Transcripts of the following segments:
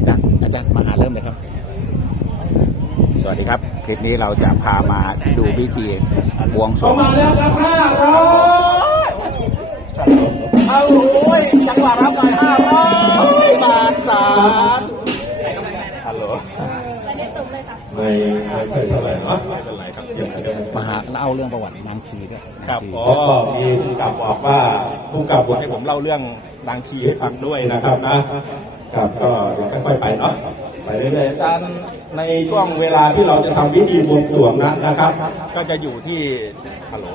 อาจารย์อาจารย์มาหาเริ่มเลยครับ สวัสดีครับ คลิปนี้เราจะพามาดูพิธีบวงสรวงมาแล้วครับห้าร้อยเอาโอ้ยจังหวะรับหน่อยห้าร้อยบาทสามฮัลโหลไม่ไม่เคยเท่าไหร่เนาะไม่เป็นไรครับเสียงมาหาเล่าเรื่องประวัตินางชีด้วยครับอ๋อมีผู้กับบอกว่าผู้กำกับบทให้ผมเล่าเรื่องนางชีให้ฟังด้วยนะครับนะ ครับก็เดี๋ยวค่อยๆไปเนาะไปเรื่อยๆอาจารย์ในช่วงเวลาที่เราจะทำพิธีบวงสรวงนั้นนะครับ ก็จะอยู่ที่ฮัลโหล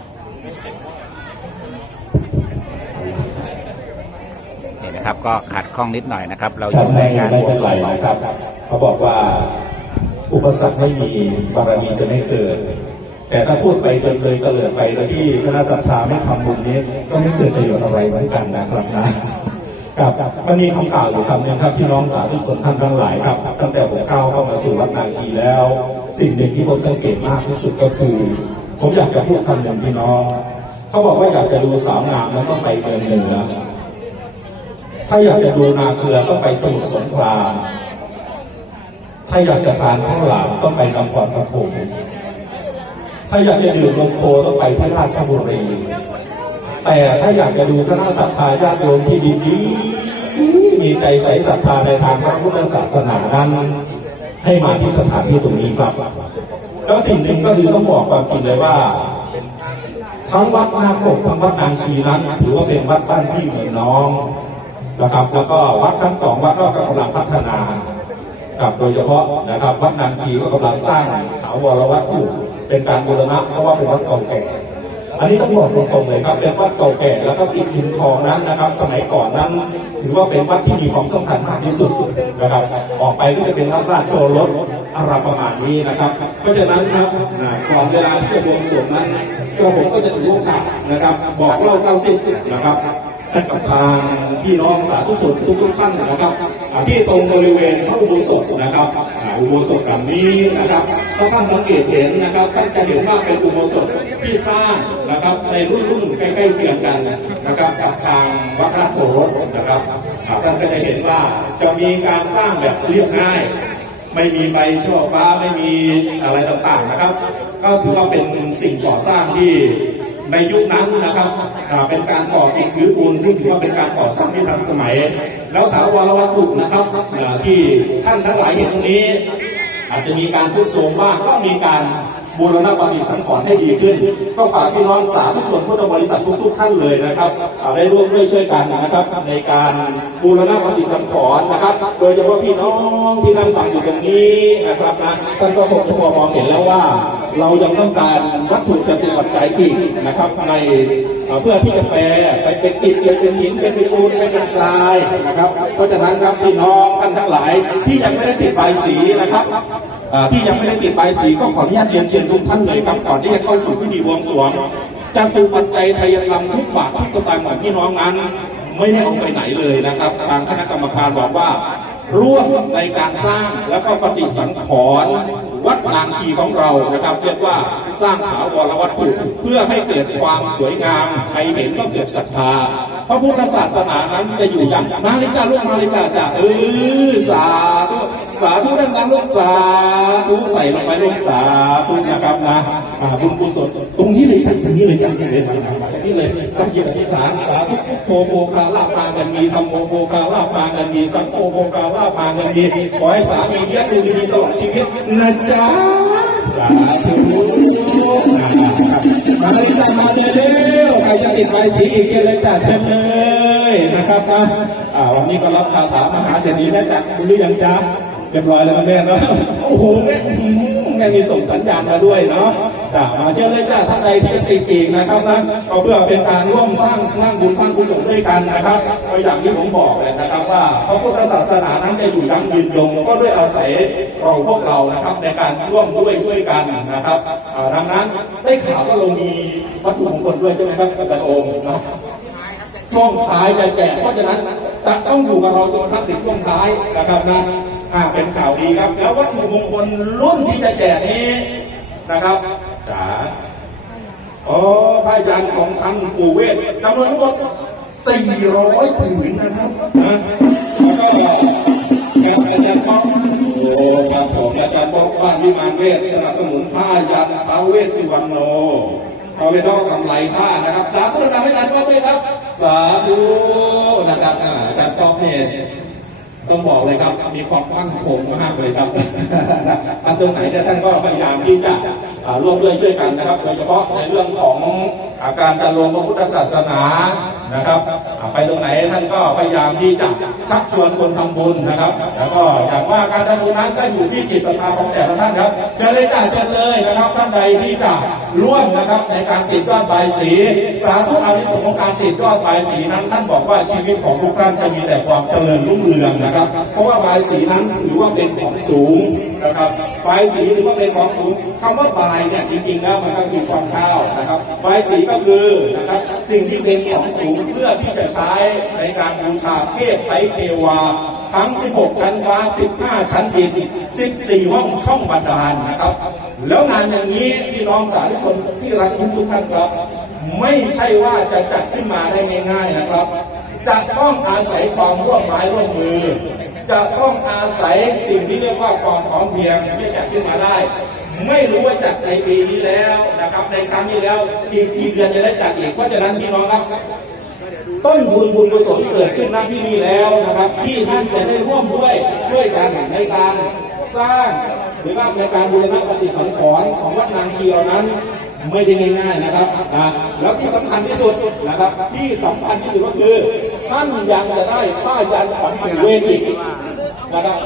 นี่นะครับก็ขัดข้องนิดหน่อยนะครับ เราอถ้ายู่ในไม่งานไม่บวงเป็นสรไรวงนะครับ เขาบอกว่าอุปสรรคไม่มีบารมีจะไม่เกิด แต่ถ้าพูดไปเกินเลยก็เหลือไปแล้วที่คณะศรัทธาไม่ทำบุญนี้ก็ไม่เกิดประโยชน์อะไรเหมือนกันนะครับนะ ครับมันมีคำกล่าวอยู่คำหนึงครับพี่น้องสาธุชนท่านทั้งหลายครับ ตั้งแต่ผมเข้าเข้ามาสู่วัดนางชีแล้ว สิ่งหนึ่งที่ผมสังเกตมากที่สุดก็คือ ผมอยากจะพูดคำหนึ่งพี่น้องเขาบอกว่าอยากจะดูสาวงามแล้วต้องไปเมืองเหนือถ้าอยากจะดูนาเกลือต้องไปสมุทรสงครามถ้าอยากจะทานข้าวหลามต้องไปนครปฐมถ้าอยากจะดื่มนมโคต้องไปที่ราชบุรี แต่ถ้าอยากจะดูคณะศรัทธาญาติโยมที่ดีๆมีใจใสศรัทธาในทางพระพุทธศาสนานั้นให้มาที่สถานที่ตรงนี้ครับ แล้วสิ่งหนึ่งก็คือต้องบอกความจริงเลยว่า ทั้งวัดนาคกทั้งวัดนางชีนั้น ถือว่าเป็นวัดบ้านพี่เหมืองน้องนะครับ แล้วก็วัดทั้งสองวัดก็กำลังพัฒนากับโดยเฉพาะนะครับวัดนางชีก็กำลังสร้างถาวรวัตถุเป็นการบูรณะเพราะว่าเป็นวัดเก่าแก่ อันนี้ต้องบอกตรงๆเลยครับเป็นวัดเก่าแก่แล้วก็ติดหินทองนั้นนะครับ สมัยก่อนนั้น ถือว่าเป็นวัดที่มีความสำคัญมากที่สุดนะครับ ออกไปก็จะเป็นวัดราชโชรสอะไรประมาณนี้นะครับ เพราะฉะนั้นครับอ่าก่อนเวลาที่จะบวงสรวงนั้นกระผมก็จะถือโอกาสนะครับ บอกเล่าเก้าสิบนะครับ ให้กับทางพี่น้องสาธุชนทุกๆท่านนะครับที่ตรงบริเวณพระอุโบสถนะครับอุโบสถแบบนี้นะครับถ้าท่านสังเกตเห็นนะครับท่านจะเห็นว่าเป็นอุโบสถที่สร้างนะครับในรุ่นรุ่นๆใกล้ๆเคียงกันนะครับกับทางวัดราชโสรสนะครับท่านก็จะเห็นว่าจะมีการสร้างแบบเรียบง่าย ไม่มีใบช่อฟ้าไม่มีอะไรต่างๆนะครับ ก็ถือว่าเป็นสิ่งก่อสร้างที่ ในยุคนั้นนะครับเป็นการก่อติดขื้อปูนซึ่งถือว่าเป็นการก่อสร้างที่ทันสมัย แล้วสาวรวัตถุนะครับที่ท่านทั้งหลายเห็นตรงนี้ อาจจะมีการซุดโทรมบ้างก็มีการ บูรณปฏิสังขรณ์ให้ดีขึ้น ก็ฝากพี่น้องสาธุชนพุทธบริษัททุกๆท่านเลยนะครับอ่าได้ร่วมด้วยช่วยกันนะครับ ในการบูรณปฏิสังขรณ์นะครับ โดยเฉพาะพี่น้องที่นั่งฟังอยู่ตรงนี้นะครับนะท่านก็คงจะพอมองเห็นแล้วว่า เรายังต้องการวัตถุจตุปัจจัยอีกนะครับ ในเพื่อที่จะแปลไปเป็นอิฐเป็นหินเป็นปูนเป็นทรายนะครับ เพราะฉะนั้นครับพี่น้องท่านทั้งหลายที่ยังไม่ได้ติดใบายสีนะครับ ที่ยังไม่ได้ติดใบสีก็ขออนุญาตเรียนเชิญทุกท่านเลยครับก่อนที่จะเข้าสู่พิธีบวงสรวงจตุปัจจัยไทยธรรมทุกบาททุกสตางค์ของพี่น้องนั้น ไม่ได้เอาไปไหนเลยนะครับ ทางคณะกรรมการบอกว่า ร่วมในการสร้างแล้วก็ปฏิสังขรณ์วัดนางคีของเรานะครับ เรียกว่าสร้างถาวรวัตถุเพื่อให้เกิดความสวยงามใครเห็นก็เกิดศรัทธา พระพุทธศาสนานั้นจะอยู่อย่างมาเลยจ้าลูกมาเลยจ้าจ้าเออสาธุสาธุดังๆลูกสาธุใส่ลงไปลูกสาธุนะครับนะอ่าบุญกุศลตรงนี้เลยจ้าตรงนี้เลยจ้าตรงนี้เลยมามามาตรงนี้เลยตั้งจิตอธิษฐานสาธุพุทโธโภคาลาภมากันมีธรรมโมโภคาลาภมากันมีสังโฆโภคาลาภมากันมีขอให้สามีเลี้ยงดูดีๆตลอดชีวิตนะจ๊ะสาธุนะครับมาเลยจ้ามาเลยเร็วใคร จะติดใบสีอีกเชิญเลยจ้าเชิญเลยนะครับนะอ่าวันนี้ก็รับคาถามหาเศรษฐีแม่จักคุณหรือยังจ๊ะเรียบร้อยแล้วนแม่เนาะโอ้โหแม่แม่มีส่งสัญญาณมาด้วยเนาะจ้ามาเชิญเลยจ้าท่านใดที่จะติดอีกนะครับนะก็เพื่อเป็นการร่วมสร้างสร้างบุญสร้างกุศลด้วยกันนะครับก็อย่างที่ผมบอกเลยนะครับว่าพระพุทธศาสนานั้นจะอยู่ยั่งยืนยงก็ด้วยอาศัยเราพวกเรานะครับในการร่วมด้วยช่วยกันนะครับดังนั้นได้ข่าวว่าเรามี วัตถุมงคลด้วยใช่ไหมครับอาจารย์โอมนะช่วงท้ายจะแจกเพราะฉะนั้นจะต้องอยู่กับเราจนกระทั่งถึงช่วงท้ายนะครับนะอ่าเป็นข่าวดีครับ แล้ววัตถุมงคลรุ่นที่จะแจกนี้นะครับจ๋าอ๋อพระยันของท่านปู่เวทจำนวนทั้งหมด400ผืนนะครับนะแล้วก็แกะแกะวิมานเวทสนับสนุนผ้ายันท้าเวสสุวรรณโน เราไม่ต้อกกำไรผ้านะครับ สาธุนำให้กันว่าด้วยครับ สาธุนะครับอาจารย์ก๊อฟเนี่ยต้องบอกเลยครับ มีความมั่นคงมากเลยครับอันตรงไหนเนี่ยท่านก็พยายามที่จะร่วมด้วยช่วยกันนะครับโดยเฉพาะในเรื่องของ การการรวมพระพุทธศาสนานะครับ ไปตรงไหนท่านก็พยายามที่จะชักชวนคนทำบุญนะครับ แล้วก็อย่างว่าการทำบุญนั้นก็อยู่ที่จิตศรัทธาของแต่ละท่านครับเชิญเลยจ้าเชิญเลยนะครับท่านใดที่จะร่วมนะครับในการติดยอดใบสี สาธุอานิสงส์ของการติดยอดใบสีนั้น ท่านบอกว่าชีวิตของทุกท่านจะมีแต่ความเจริญรุ่งเรืองนะครับ เพราะว่าใบสีนั้นถือว่าเป็นของสูงนะครับใบสีถือว่าเป็นของสูงคำว่าใบเนี่ยจริงๆแล้วมันก็คือความข้าวนะครับใบสีก็็คือนะครับสิ่งที่เป็นของสูงเพื่อที่จะใช้ในการบูชาเทพไตรเทวา ทั้ง 16 ชั้นฟ้า 15 ชั้นดิน 14 ห้องช่องบาดาลนะครับ แล้วงานอย่างนี้พี่น้องสาธุชนที่รักทุกทุกท่านครับ ไม่ใช่ว่าจะจัดขึ้นมาได้ง่ายๆนะครับจะต้องอาศัยความร่วมไม้ร่วมมือ จะต้องอาศัยสิ่งที่เรียกว่าความพร้อมเพียงที่จะจัดขึ้นมาได้ ไม่รู้ว่าจัดในปีนี้แล้วนะครับ ในครั้งนี้แล้ว อีกกี่เดือนจะได้จัดอีกเพราะฉะนั้นพี่น้องครับ ต้นบุญบุญกุศลเกิดขึ้นณที่นี่แล้วนะครับ ที่ท่านจะได้ร่วมด้วยช่วยกันในการสร้างหรือว่าในการบูรณะปฏิสังขรณ์ของวัดนางเคียวนั้นไม่ได้ง่ายๆนะครับนะแล้วที่สำคัญที่สุดนะครับ ที่สำคัญที่สุดก็คือท่านยังจะได้ผ้ายันของปู่เวทีนะครับ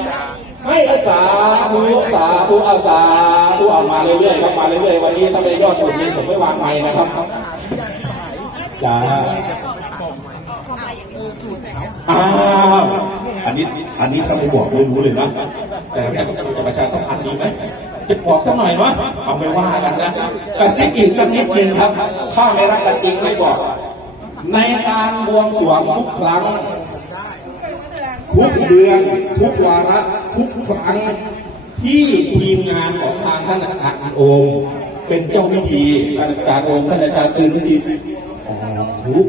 ให้อาสาธุ สาธุอาสาธุเอามาเรื่อยๆครับมาเรื่อยๆวันนี้ถ้าได้ยอดบุญนี้ผมไม่วางไม้นะครับจ้าอ้าวอันนี้อันนี้ถ้าไม่บอกไม่รู้เลยนะแต่แค่จะประชาสัมพันธ์ดีไหมจะบอกสักหน่อยเนาะเอาไม่ว่ากันนะกระซิบอีกสักนิดหนึ่งครับ ถ้าไม่รักกันจริงไม่บอก ในการบวงสรวงทุกครั้ง ทุกเดือน ทุกวาระ ทุกครั้ง ที่ทีมงานของทางท่านอาจารย์โอมเป็นเจ้าพิธีท่านอาจารย์โอมท่านอาจารย์ตื่นพิธีรู้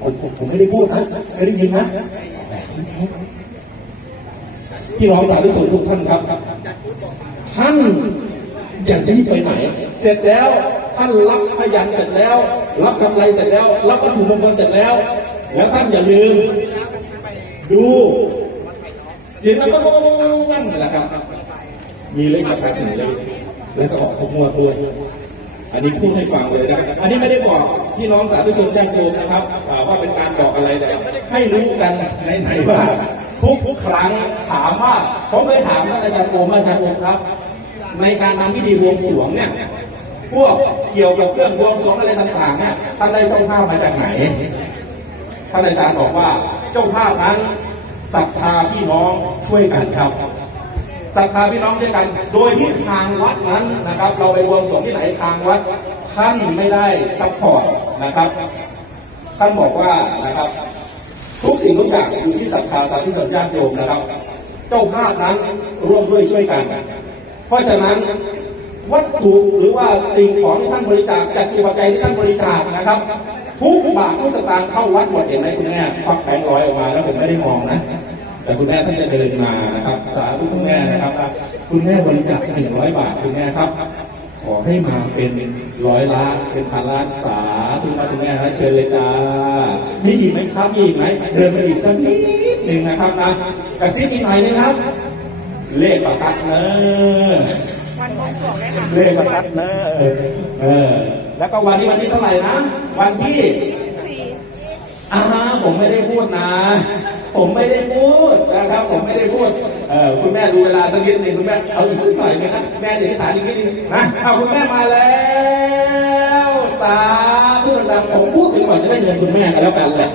ผมผมผมไม่ได้พูดนะไม่ได้ยินนะพี่น้องสาธุชนทุกท่านครับ ท่านอย่ารีบไปไหน เสร็จแล้วท่านรับพยันเสร็จแล้ว รับกำไรเสร็จแล้ว รับวัตถุมงคลเสร็จแล้ว แล้วท่านอย่าลืม ดู เสียงนั้นก็นั่นแหละครับ มีเลขประทัดหนึ่งเลขแล้วก็ออกทุกงวดด้วยอันนี้พูดให้ฟังเลยนะครับอันนี้ไม่ได้บอกพี่น้องสาธุชนญาติโยมนะครับว่าเป็นการบอกอะไรแต่ให้รู้กันในไหนๆว่าทุกทุกครั้งถามว่าผมเคยถามท่านอาจารย์โอมอาจารย์โอมครับ ในการทำพิธีบวงสรวงเนี่ยพวกเกี่ยวกับเครื่องบวงสรวงอะไรต่างๆเนี่ยท่านได้เจ้าภาพมาจากไหนท่านอาจารย์บอกว่าเจ้าภาพนั้น ศรัทธาพี่น้องช่วยกันครับศรัทธาพี่น้องด้วยกัน โดยที่ทางวัดนั้นนะครับ เราไปบวงสงที่ไหนทางวัดท่านไม่ได้ซัพพอร์ตนะครับท่านบอกว่านะครับทุกสิ่งทุกอย่างอยู่ที่ศรัทธาสาธุชนญาติโยมนะครับ เจ้าภาพนั้นร่วมด้วยช่วยกัน เพราะฉะนั้นวัตถุหรือว่าสิ่งของที่ท่านบริจาคจากจิตปัจจัยที่ท่านบริจาคนะครับ ทุกบาททุกสตางค์เข้าวัดหมดเห็นไหมคุณแม่ควักแบงค์ร้อยออกมาแล้วผมไม่ได้มองนะแต่คุณแม่ท่านจะเดินมานะครับ สาธุคุณแม่นะครับ คุณแม่บริจาคหนึ่งร้อยบาทคุณแม่ครับ ขอให้มาเป็นร้อยล้านเป็นพันล้านสาธุนะคุณแม่นะเชิญเลยจ้ามีอีกไหมครับมีอีกไหมเดินไปอีกสักนิดหนึ่งนะครับนะกระซิบอีกหน่อยนึงครับ เลขประทัดเนอะเลขประทัดเนอะเออ แล้วก็วันนี้วันที่เท่าไหร่นะ วันที่อ่าผมไม่ได้พูดนะ ผมไม่ได้พูดนะครับ ผมไม่ได้พูดเออคุณแม่ดูเวลาสักนิดหนึงคุณแม่เอาอีกสักหน่อยไหมครับแม่เดี๋ยวฐานอีกนิดนึงนะเอาคุณแม่มาแล้วสาธุดังๆผมพูดถึงก่อนจะได้เงินคุณแม่กันแล้วกันแหละ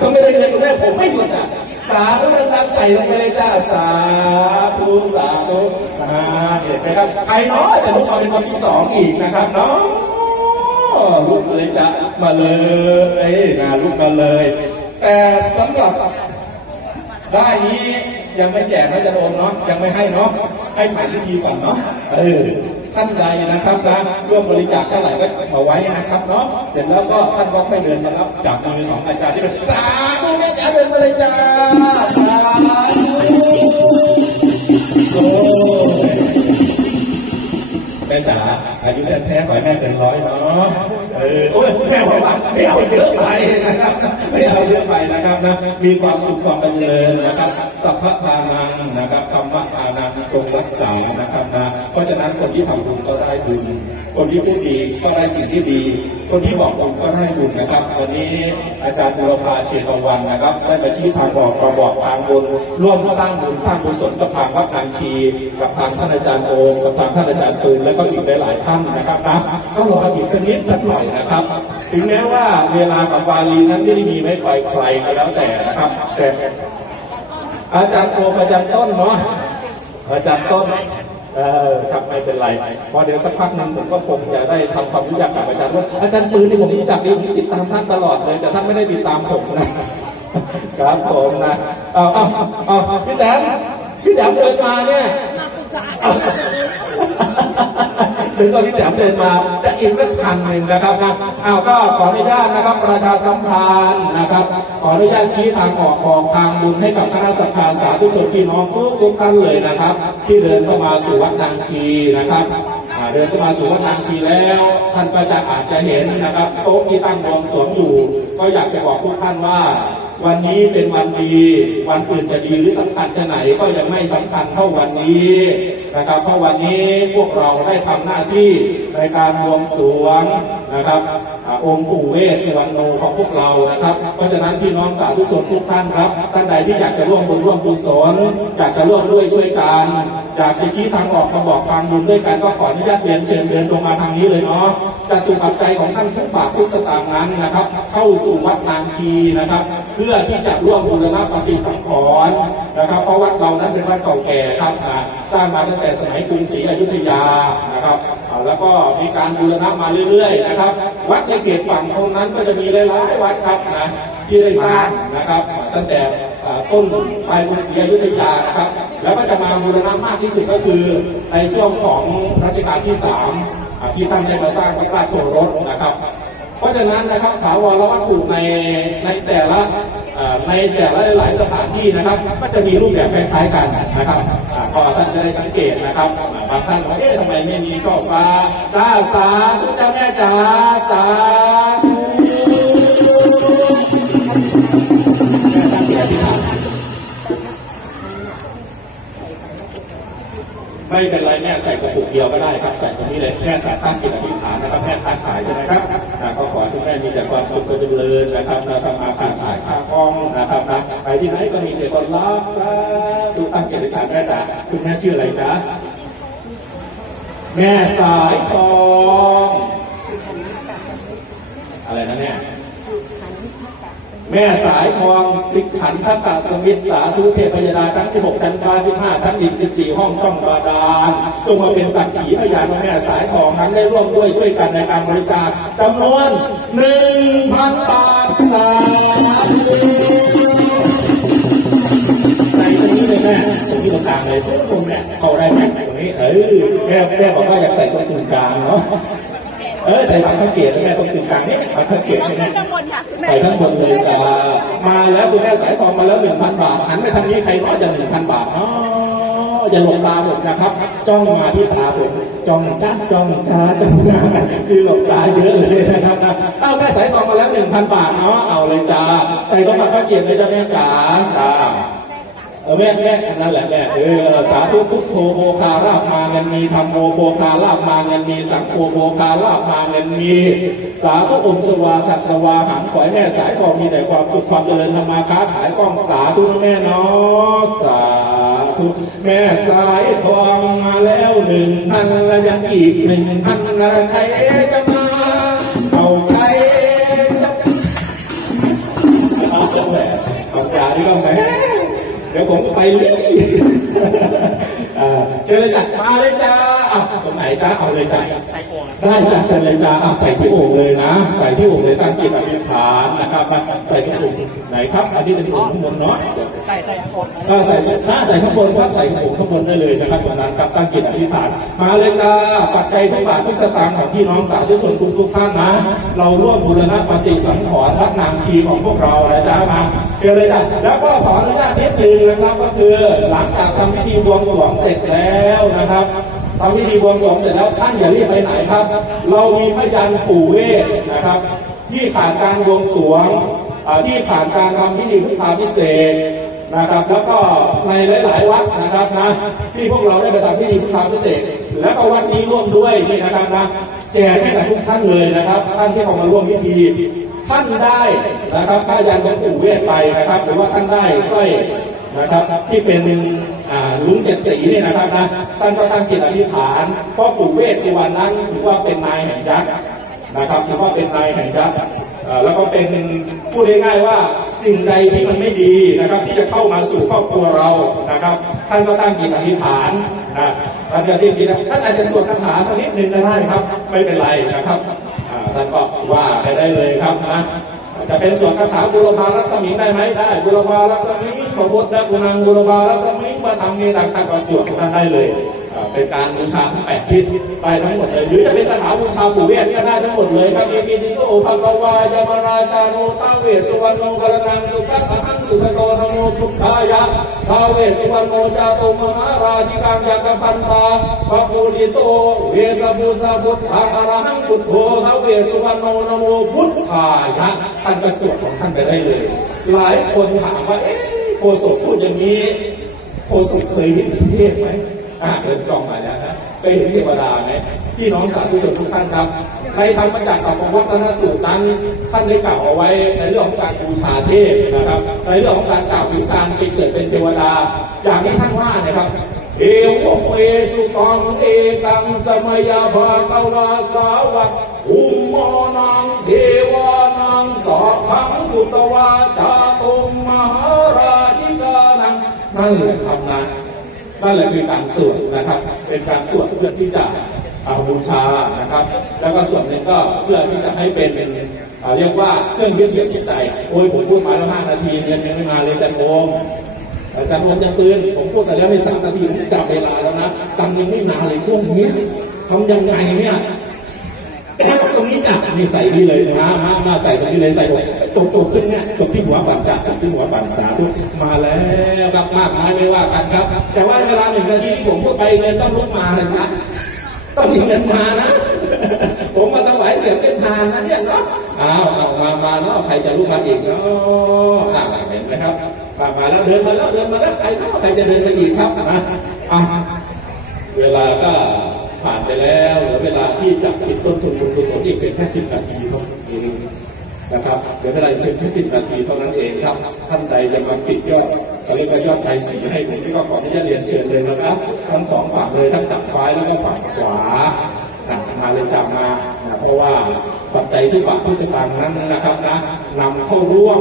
ก็ไม่ได้เงินคุณแม่ผมไม่หยุดอะสาธุดังๆใส่ลงไปเลยจ้าสาธุสาธุอ่าเห็นไหมครับใครเนาะจะลุกมาเป็นคนที่สองอีกนะครับเนาะ ลุกเลยจะมาเลยนะลุกมาเลย แต่สำหรับได้นี้ยังไม่แจกนะจะโดนเนาะยังไม่ให้เนาะให้ผ่านพิธีก่อนเนาะเออท่านใดนะครับนะร่วมบริจาคเท่าไหร่ก็มาไว้นะครับเนาะเสร็จแล้วก็ท่านก็ไม่เดินมารับจับมือของอาจารย์ที่เป็นสาธุแม่จ๋าเดินมาเลยจ้าสาธุ อายุแท้ๆขอให้แม่เกินร้อยเนาะเออโอ้ยแม่บอกว่าไม่เอาเยอะไปนะครับไม่เอาเยอะไปนะครับนะมีความสุขความเจริญนะครับสัพพทานังนะครับธรรมะทานังตรงรักษานะครับนะเพราะฉะนั้นคนที่ทำบุญก็ได้บุญ คนที่พูดดีก็ได้สิ่งที่ดี คนที่บอกบุญก็ได้บุญนะครับ วันนี้อาจารย์บุรพาเชียรตวันนะครับได้มาชี้ทางบอกมาบอกทางบุญร่วมสร้างบุญสร้างกุศลกับทางวัดนางคีกับทางท่านอาจารย์โอมกับทางท่านอาจารย์ปืนและก็อีกหลายๆท่านนะครับนะก็รออีกสักนิดสักหน่อยนะครับ ถึงแม้ว่าเวลากับบาลีนั้นไม่ได้มีไม่คอยใครก็แล้วแต่นะครับ แต่อาจารย์โอมอาจารย์ต้นเนาะอาจารย์ต้น เออครับไม่เป็นไรเพอเดี๋ยวสักพักหนึงผมก็คงจะได้ทำความรู้จักกับอาจารย์ว่าอาจารย์ปืนนี่ผมรู้จักดีผมติดตามท่านตลอดเลยแต่ท่านไม่ได้ติดตามผมนะครับผมนะเอาเอาเอาพี่แตมพี่แตมเดินมาเนี่ย ถึงก็พี่แตมเดินมาจะอีกสักคันหนึ่งนะครับนะเอาก็ขออนุญาตนะครับประชาสัมพันธ์นะครับ ขออนุญาตชี้ทางออกบอกทางบุญให้กับคณะสัตยาสาธุชนพี่น้องทุกทุกท่านเลยนะครับ ที่เดินเข้ามาสู่วัดนางชีนะครับเดินเข้ามาสู่วัดนางชีแล้ว ท่านก็จะอาจจะเห็นนะครับ โต๊ะที่ตั้งบวงสวงอยู่ ก็อยากจะบอกทุกท่านว่า วันนี้เป็นวันดี วันอื่นจะดีหรือสำคัญแค่ไหนก็ยังไม่สำคัญเท่าวันนี้นะครับเพราะวันนี้พวกเราได้ทำหน้าที่ในการบวงสวงนะครับองค์ปู่เวสสวรรณโนของพวกเรานะครับ เพราะฉะนั้นพี่น้องสาธุชนทุกท่านครับท่านใดที่อยากจะร่วมบุญร่วมกุศลอยากจะร่วมด้วยช่วยกันอยากจะชี้ทางออกมาบอกทางบุญด้วยกันก็ขออนุญาตเรียนเชิญเดินลงมาทางนี้เลยเนาะจตุปัจจัยของท่านทุกบาททุกสตางค์นั้นนะครับ เข้าสู่วัดนางคีนะครับ เพื่อที่จะร่วมบูรณะปฏิสังขรณ์นะครับ เพราะวัดเรานั้นเป็นวัดเก่าแก่ครับนะสร้างมาตั้งแต่สมัยกรุงศรีอยุธยานะครับแล้วก็มีการบูรณะมาเรื่อยๆนะครับ วัดในเขตฝั่งตรงนั้นก็จะมีหลายๆวัดครับนะที่ได้สร้างนะครับ ตั้งแต่ต้นปลายกรุงศรีอยุธยานะครับ แล้วก็จะมาบูรณะมากที่สุดก็คือในช่วงของรัชกาลที่สามที่ท่านได้มาสร้างพระราชโอรสนะครับ ราะฉะนั้นนะครับถาวรวัตถุในในแต่ละในแต่ละหลายสถานที่นะครับ ก็จะมีรูปแบบคล้ายๆกันนะครับอ่าก็ท่านจะได้สังเกตนะครับบางท่านว่าเอ๊ะทำไมไม่มีก็ฟ้าจ้าสาธุเจ้าแม่จ้าสา ไม่เป็นไรแม่ใส่กระปุกเดียวก็ได้ครับใส่ตรงนี้เลยแม่สายตั้งจิตอธิษฐานนะครับแม่ค้าขายใช่ไหมครับก็ขอให้ทุกแม่มีแต่ความสุขความเจริญนะครับเราทำมาค้าขายค้ากล้องนะครับนะไปที่ไหนก็มีแต่คนรักซาดูตั้งจิตอธิษฐานแม่จ๋าคุณแม่ชื่ออะไรจ๊ะแม่สายทอง อะไรนะเนี่ย แม่สายทองสิกขันทัตสมิทสาธุเทพยดาทั้ง 16ชั้นฟ้า15ชั้นดิน14 ห้องต้องบาดาลจงมาเป็นสักขีพยานว่าแม่สายทองนั้นได้ร่วมด้วยช่วยกันในการบริจาคจำนวน1,000บาทสาในตรงนี้เลยแม่ตรงนี้ตรงกลางเลยตรงแม่เข้าได้ไหมตรงนี้เออแม่แม่บอกว่าอยากใส่ตรงกลางเนาะ เออแต่บางข้าเกียรติแม่ตรงกลางนี่บางข้าเกียรติใช่ไหมข้างบนค่ะคุณแม่ไปทั้งหมดเลยจ้ามาแล้วคุณแม่สายทองมาแล้วหนึ่งพันบาทหันไปทางนี้ใครน้อยจะหนึ่งพันบาทเนาะอย่าหลบตาหมดนะครับ จ้องมาที่ตาผมจ้องจ้าจ้องช้าจ้องหน้าคือหลบตาเยอะเลยนะครับนะเอาแม่สายทองมาแล้วหนึ่งพันบาทเนาะเอาเลยจ้าใส่ต้องมาพระเกียรติเลยจ้าแม่จ๋าจ้าเออ แม่แม่นั่นแหละแม่เออสาธุพุทโธโภคาราบมาเงินมีธรรมโมโภคาราบมาเงินมีสังโฆโภคาราบมาเงินมี สาธุอมสวาสักสวาหังขอให้แม่สายทองมีแต่ความสุขความเจริญทำมาค้าขายกล้องสาธุนะแม่เนาะสาธุแม่สายทองมาแล้วหนึ่งพันและยังอีกหนึ่งพันและใครจะมาเอาใครจะเอาแหมเอายาที่ก็แหม ผมก็ไปเลยเชิญเลยจ้ะมาเลยจ้า นจ้าเอาเลยจ้าได้จ้ะเชิญเลยจ้าอะใส่ที่โอ่งเลยนะ ใส่ที่โอ่งเลยตั้งจิตอธิษฐานนะครับมาใส่ที่โอ่งไหนครับ อันนี้เป็นที่โอ่งข้างบนเนาะใส่ใส่กดก็ใส่หน้าใส่ข้างบนครับใส่ข้างบนข้างบนได้เลยนะครับตรงนั้นครับตั้งจิตอธิษฐาน มาเลยจ้าปัจจัยทุกบาททุกสตางค์ของพี่น้องสาธุชนทุกทุกๆท่านนะ เราร่วมบูรณะปฏิสังขรณ์รักนางทีของพวกเรานะจ้ามาเชิญเลยจ้ะแล้วก็ขออนุญาตนิดนึงนะครับก็คือหลังจากทำพิธีบวงสรวงเสร็จแล้วนะครับ ทำพิธีบวงสรวงเสร็จแล้วท่านอย่ารีบไปไหนครับ เรามีพยานปู่เวทนะครับ ที่ผ่านการบวงสรวงที่ผ่านการทำพิธีพุทธาพิเศษนะครับ แล้วก็ในหลาย ๆ วัดนะครับนะที่พวกเราได้ไปทำพิธีพุทธาพิเศษ แล้วก็วัดนี้ร่วมด้วยนี่นะครับนะแจกให้กับทุกท่านเลยนะครับ ท่านที่เข้ามาร่วมพิธีท่านได้นะครับพยันหลวงปู่เวทไปนะครับ หรือว่าท่านได้สร้อยนะครับที่เป็นอ่า ลุงเจ็ดสีเนี่ยนะครับนะท่านก็ตั้งจิตอธิษฐานเพราะปู่เวทสุวรรณนั้นถือว่าเป็นนายแห่งยักษ์นะครับถือว่าเป็นนายแห่งยักษ์แล้วก็เป็นพูดง่ายๆว่าสิ่งใดที่มันไม่ดีนะครับ ที่จะเข้ามาสู่ครอบครัวเรานะครับท่านก็ตั้งจิตอธิษฐานนะท่านก็ที่จิตท่านอาจจะสวดคาถาสักนิดหนึ่งก็ได้ครับ ไม่เป็นไรนะครับท่านก็ว่าไปได้เลยครับนะจะเป็นสวนคาถาบุรพารักษมีได้ไหมได้บุรพารักษมีพระพุทธกุณังบุรพารักษมี มาทำเนี้ต่างๆก็สวดของท่านได้เลย เป็นการบูชาทั้งแปดทิศไปทั้งหมดเลย หรือจะเป็นคาถาบูชาปู่เวทก็ได้ทั้งหมดเลยครับมีปิติโสภะควายามราชาโนท้าเวสุวรรณโนกรนังสุขังอหังสุขโตนโมทุกขายะทาวเวสุวรรณโนจาตุมหาราชิกังยักขพันตาปะปูริโต เวสบุสะพุทธังอรหังพุทโธทาวเวสุวรรณโนนโมพุทธายะท่านก็สวดของท่านไปได้เลย หลายคนถามว่าเอ๊ะโคศกพูดอย่างนี้ โคศกเคยเห็นเทพไหมอ่าเริ่มจองมาแล้วนะเคยเห็นเทวดาไหมพี่น้องสาธุชนทุกท่านครับ ในธรรมจักรกับวัฒนสูตรนั้น ท่านได้กล่าวเอาไว้ในเรื่องของการบูชาเทพนะครับ ในเรื่องของการกล่าวถึงการไปเกิดเป็นเทวดา อย่างที่ท่านว่านะครับเอวงเอสุตังเอตังสมัยภาคาวาสาวัตอุมมนังเทวานังสอบพังสุตวาจาตุมมหาราชิกา นั่นแหละคำนั้นนั่นแหละคือการสวดนะครับ เป็นการสวดเพื่อที่จะเอาบูชานะครับ แล้วก็ส่วนหนึ่งก็เพื่อที่จะให้เป็นเรียกว่าเครื่องยึดเหนี่ยวจิตใจโอ้ยผมพูดมาแล้วห้านาทีเงินยังไม่มาเลยอาจันโมอาจารย์โอมจะตื่นผมพูดไปแล้วไม่สามนาทีผมจับเวลาแล้วนะกำยังไม่มาเลยช่วงนี้ทำยังไงเนี่ยตรงนี้จับนี่ใส่นี่เลยมามามาใส่ตรงนี้เลยใส่ตรง ตกตกขึ้นเนี่ยตกที่หัวบัตรจับตกที่หัวบัตรสาธุมาแล้วครับมากมายไม่ว่ากันครับ แต่ว่าเวลาหนึ่งนาทีที่ผมพูดไปเงินต้องลุกมาเลยครับต้องมีเงินมานะ ผมมาถวายเสียงเป็นทานนะเนี่ยเนาะอ้าวเอามามาเนาะใครจะลุกมาอีกเนาะอ่าเห็นไหมครับมามาแล้วเดินมาแล้วเดินมาแล้วใครเนาะใครจะเดินมาอีกครับนะอะเวลาก็ผ่านไปแล้วเหลือเวลาที่จะปิดต้นทุนบุญกุศลอีกเพียงแค่สิบนาทีเท่านั้นเอง นะครับเหลือเวลาเพียงแค่สิบนาทีเท่านั้นเองครับ ท่านใดจะมาปิดยอดเขาเรียกว่ายอดไทยสีให้ผมที่ก็ขออนุญาตเรียนเชิญเลยนะครับทั้งสองฝั่งเลยทั้งฝั่งซ้ายแล้วก็ฝั่งขวานะมาเลยจำมานะเพราะว่าปัจจัยที่บาทผู้สตางค์นั้นนะครับนะนำเข้าร่วม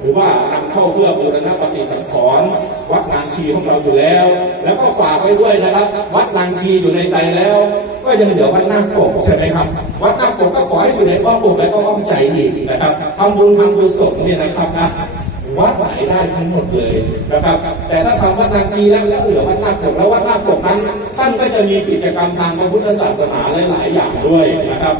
หรือว่านำเข้าเพื่อบูรณะปฏิสังขรณ์วัดนางชีของเราอยู่แล้ว แล้วก็ฝากไว้ด้วยนะครับ วัดนางชีอยู่ในใจแล้ว ก็ยังเหลือวัดนาคปกใช่ไหมครับ วัดนาคปกก็ขอให้อยู่ในอ้อมอกและก็อ้อมใจอีกนะครับทำบุญทำกุญศลเนี่ยนะครับนะวัดไหนได้ทั้งหมดเลยนะครับ แต่ถ้าทำวัดนางชีแล้วแล้วเหลือวัดนาคปกแล้ววัดนาคปกนั้น ท่านก็จะมีกิจกรรมทางพระพุทธศาสนาหลาย ๆ อย่างด้วยนะครับ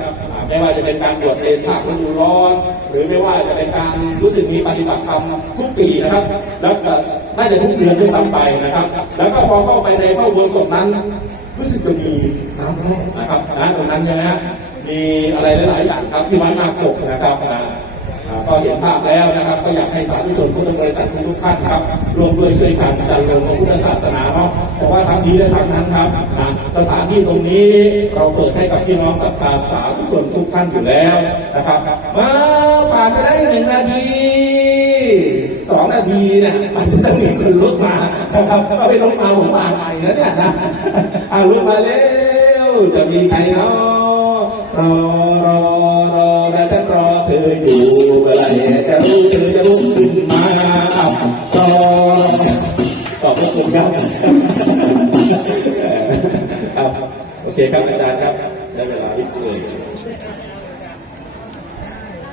ไม่ว่าจะเป็นการบวชเรียนภาคฤดูร้อน หรือไม่ว่าจะเป็นการรู้สึกมีปฏิบัติธรรมทุกปีนะครับ แล้วก็น่าจะทุกเดือนด้วยซ้ำไปนะครับ แล้วก็พอเข้าไปในพระอุโบสถนั้น รู้สึกจะมี นะครับนะตรงนั้นใช่ไหมฮะมีอะไรหลายๆอย่างครับที่วัดนาคปกนะครับนะก็เห็นภาพแล้วนะครับ ก็อยากให้สาธุชนพุทธบริษัททุกท่านครับร่วมด้วยช่วยกันจัดลงพระพุทธศาสนาเนาะแต่ว่าทำดีได้ทำนั้นครับนะสถานที่ตรงนี้เราเปิดให้กับพี่น้องศรัทธาสาธุชนทุกท่านอยู่แล้วนะครับมาผ่านไปได้หนึ่งนาทีสองนาทีเนี่ยมันจะต้องมีคนลุกมานะครับก็ไปลุกมาผมมาใหม่แล้วเนี่ยนะอ่าลุกมาเร็ว จะมีใครเนาะรอรอรอและฉันรอเธออยู่เมื่อไรจะรู้เธอจะรู้ขึ้นมาอะรอขอบพระคุณครับครับโอเคครับอาจารย์ครับได้เวลาวิ่งเลย